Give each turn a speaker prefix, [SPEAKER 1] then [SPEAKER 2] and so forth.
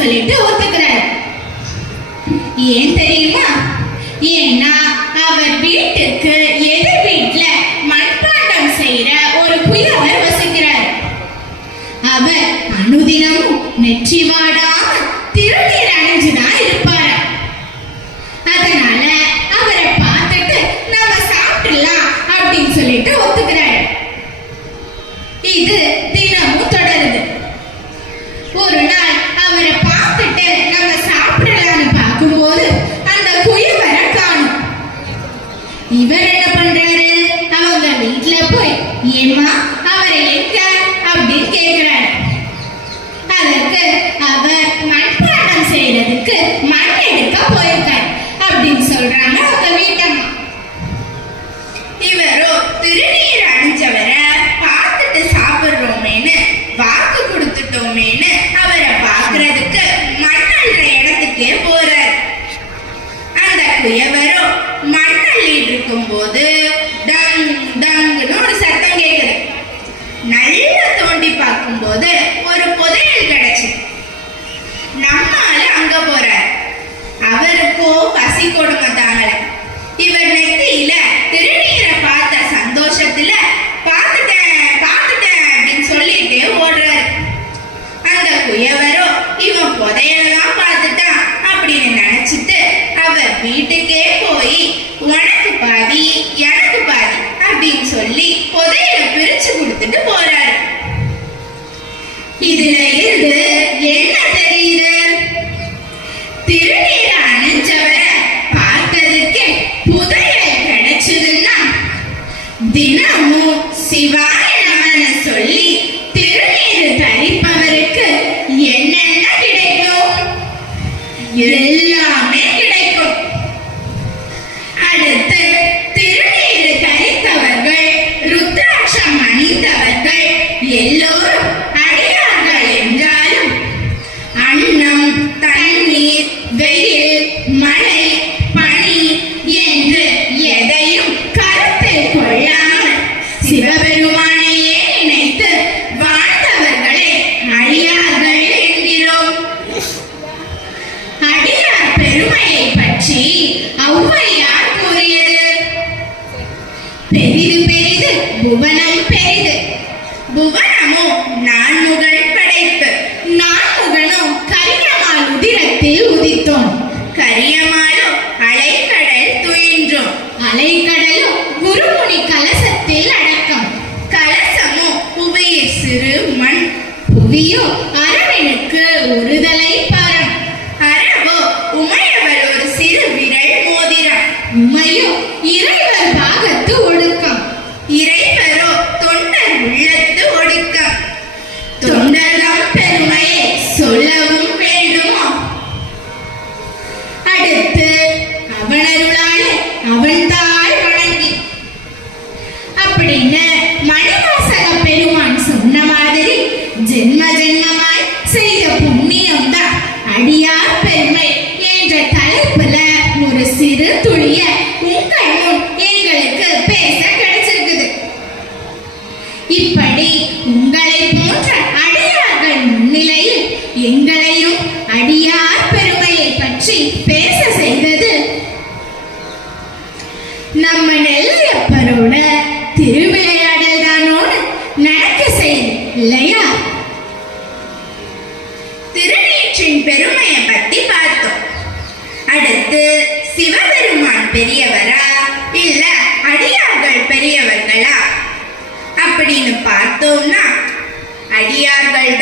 [SPEAKER 1] சொல்லிட்டு
[SPEAKER 2] ஒத்துக்கிறாரு. ஏன் தெரியுமா? ஏன்னா அவர் வீட்டுக்கு அவர் மண்பாண்டம் செய்யறதுக்கு மண் எடுக்க போயிருக்காரு அப்படின்னு சொல்றாங்க.
[SPEAKER 1] இதுல என்ன தெரியுது? திருநீர் அணிஞ்சவரை பார்த்ததுக்கு புதையலை கிடைச்சதுன்னா தினமும் சிவாய சொல்லி திருநீர் தரிப்பவருக்கு என்னென்ன கிடைக்கும்? எல்லாமே கிடைக்கும். அடுத்து திருநீர் தரித்தவர்கள் ருத்ராட்சம் அணிந்தவர்கள் எல்லோரும் Ei, Pati! அவள்தாள் வழங்கி அப்படின்னு மணிவாசக பெருமான் சொன்ன மாதிரி ஜென்ம ஜென்மமாய் செய்த புண்ணியம் தான். அடியார் பெருமை என்ற தலைப்புல ஒரு சிறு துளிய உங்கள்
[SPEAKER 2] இல்லையா?
[SPEAKER 1] திருநீற்றின் பெருமையை பத்தி பார்த்தோம். அடுத்து சிவபெருமான் பெரியவரா இல்ல அடியார்கள் பெரியவர்களா அப்படின்னு பார்த்தோம்னா அடியார்கள்